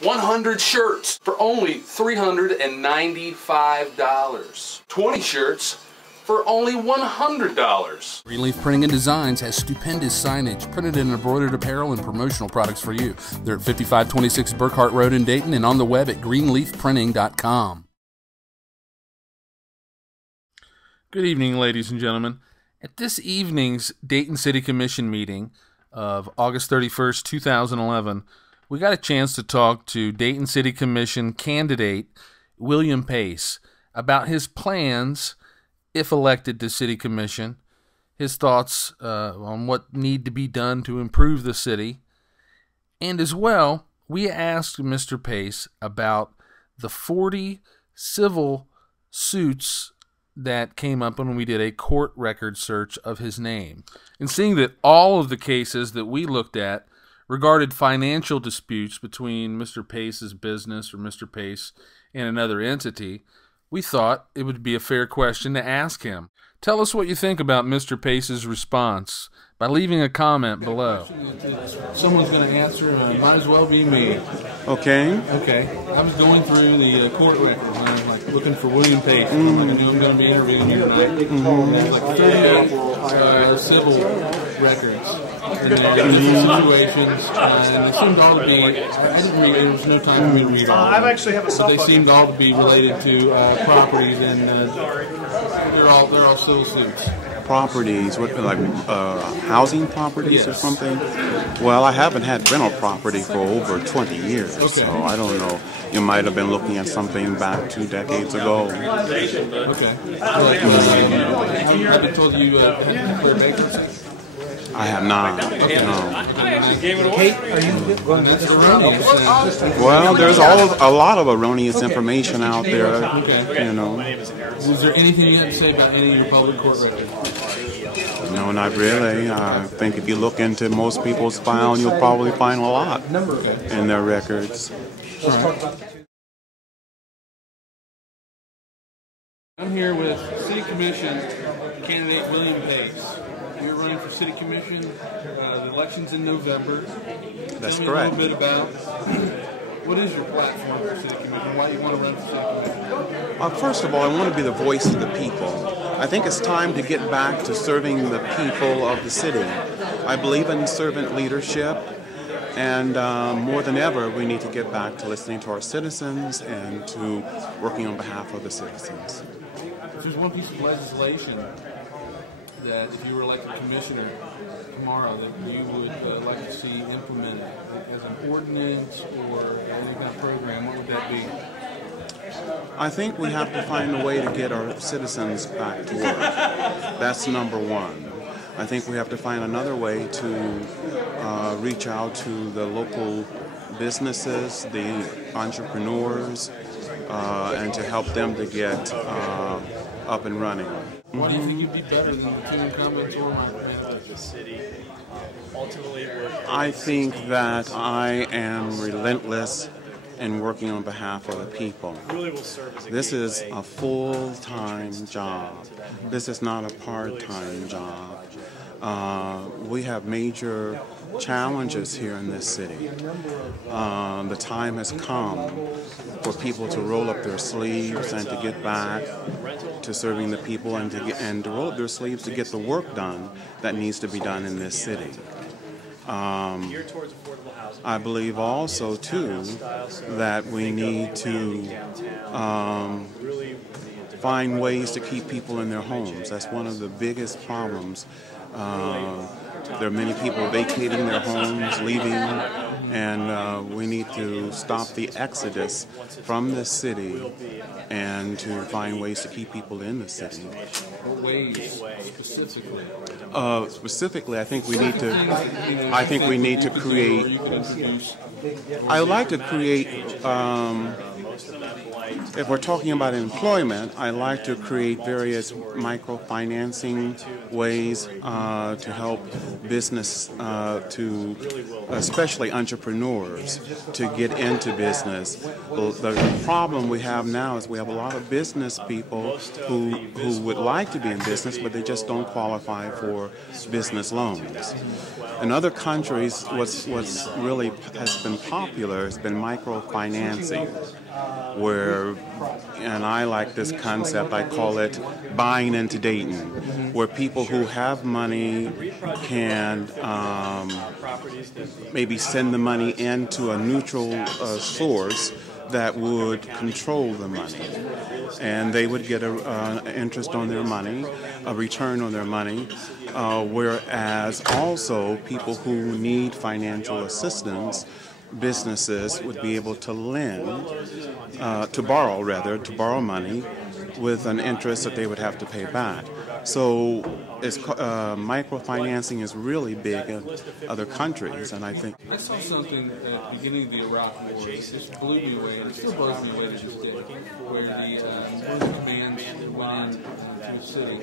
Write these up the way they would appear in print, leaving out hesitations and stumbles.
100 shirts for only $395. 20 shirts for only $100. Greenleaf Printing and Designs has stupendous signage, printed and embroidered apparel and promotional products for you. They're at 5526 Burkhart Road in Dayton and on the web at greenleafprinting.com. Good evening, ladies and gentlemen. At this evening's Dayton City Commission meeting of August 31st, 2011, we got a chance to talk to Dayton City Commission candidate William Pace about his plans, if elected to City Commission, his thoughts on what need to be done to improve the city, and as well, we asked Mr. Pace about the 40 civil suits that came up when we did a court record search of his name. And seeing that all of the cases that we looked at regarded financial disputes between Mr. Pace's business or Mr. Pace and another entity, we thought it would be a fair question to ask him. Tell us what you think about Mr. Pace's response by leaving a comment below. Someone's going to answer, might as well be me. Okay. Okay. I was going through the court records and I was like looking for William Pace. I'm like, I know I'm going to be interviewing here tonight. There's like 38 civil records. And there are different situations, and they seemed all to be, I didn't read, there was no time for me to read all of them, but they seemed all to be related to properties, and they're all civil suits. Properties, what, like housing properties or something? Well, I haven't had rental property for over 20 years, so I don't know. You might have been looking at something back 2 decades ago. Okay. I've been told you had declared bankruptcy? I have not. Okay. No. Kate, are you going to Well, there's a lot of erroneous information out there. You know. Was there anything you had to say about any of your public court records? No, not really. I think if you look into most people's files, you'll probably find a lot in their records. I'm here with City Commission candidate William Pace. You're running for City Commission. The election's in November. That's correct. Tell me a little bit about what is your platform for City Commission? Why you want to run for City Commission? First of all, I want to be the voice of the people. I think it's time to get back to serving the people of the city. I believe in servant leadership, and more than ever, we need to get back to listening to our citizens and to working on behalf of the citizens. If there's one piece of legislation that if you were elected commissioner tomorrow that you would like to see implemented as an ordinance or any kind of program, what would that be? I think we have to find a way to get our citizens back to work. That's number one. I think we have to find another way to reach out to the local businesses, the entrepreneurs, and to help them to get up and running. Why do you think you'd be better than the two incumbents or Mark Manovich? I think that I am relentless in working on behalf of the people. This is a full-time job. This is not a part-time job. We have major challenges here in this city. The time has come for people to roll up their sleeves and to get back to serving the people and to roll up their sleeves to get the work done that needs to be done in this city. I believe also, too, that we need to find ways to keep people in their homes. That's one of the biggest problems. There are many people vacating their homes, leaving, and we need to stop the exodus from the city and to find ways to keep people in the city. What ways specifically? Specifically, I think we need to create. I would like to create. If we're talking about employment, I like to create various microfinancing ways to help business, especially entrepreneurs, to get into business. The problem we have now is we have a lot of business people who would like to be in business, but they just don't qualify for business loans. In other countries, what's really has been popular has been microfinancing, and I like this concept, I call it buying into Dayton, where people who have money can maybe send the money into a neutral source that would control the money. And they would get an interest on their money, a return on their money, whereas also people who need financial assistance, businesses would be able to to borrow money with an interest that they would have to pay back. So microfinancing is really big in other countries, and I think... I saw something at the beginning of the Iraq War. It just blew me away, and it still blows me away to this day, where the commands went into a city,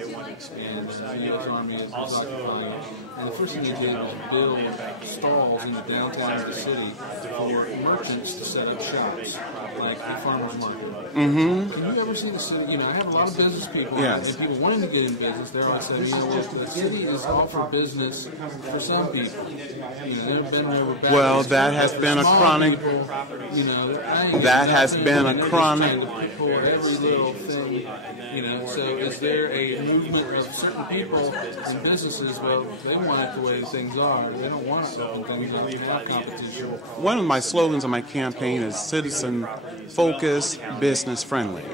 and the U.S. Army was occupying it. And the first thing they did was build stalls in the downtown of the city for merchants to set up shops, like a farmer's market. Mm-hmm. Can you ever see the city? You know, I have a lot of business people, yes, and people wanting to get in business. They're always saying, you know, the city is all for business for some people. You know, they've been there with bad well, that has been a chronic... People, you know, that has been a chronic... Every little thing, you know, so is there a movement of certain people and businesses, well, they want it the way things are. They don't want to open things up and have competition. One of my slogans of my campaign is citizen-focused, business-friendly.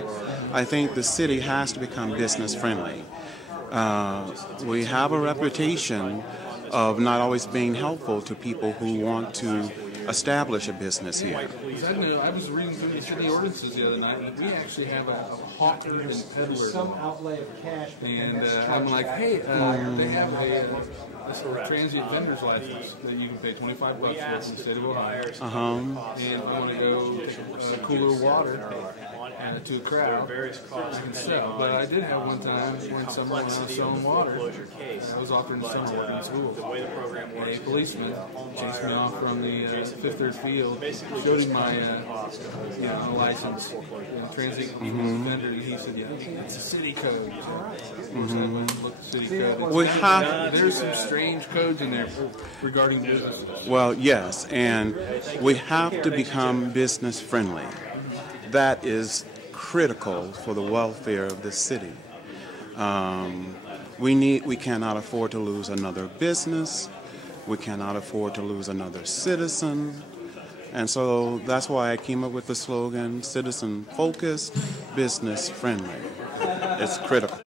I think the city has to become business-friendly. We have a reputation of not always being helpful to people who want to establish a business here. I was reading through the city ordinances the other night, and we actually have a hawk and peddler. And I'm like, hey, they have a transient vendor's license that you can pay $25 for in the state of Ohio. And if I want to go take a cooler of water to a crowd, I can sell. But I did have one time when someone was selling water. I was offering summer work in school. A policeman chased me off from the Fifth Third Field, showed him my license, transient vendor, and he said, yeah, it's a city code. Look, the city code. There's some strange codes in there regarding businesses. Well, yes, and we have to become business friendly. That is critical for the welfare of the city. We cannot afford to lose another business. We cannot afford to lose another citizen. And so that's why I came up with the slogan, citizen focused, business friendly. It's critical.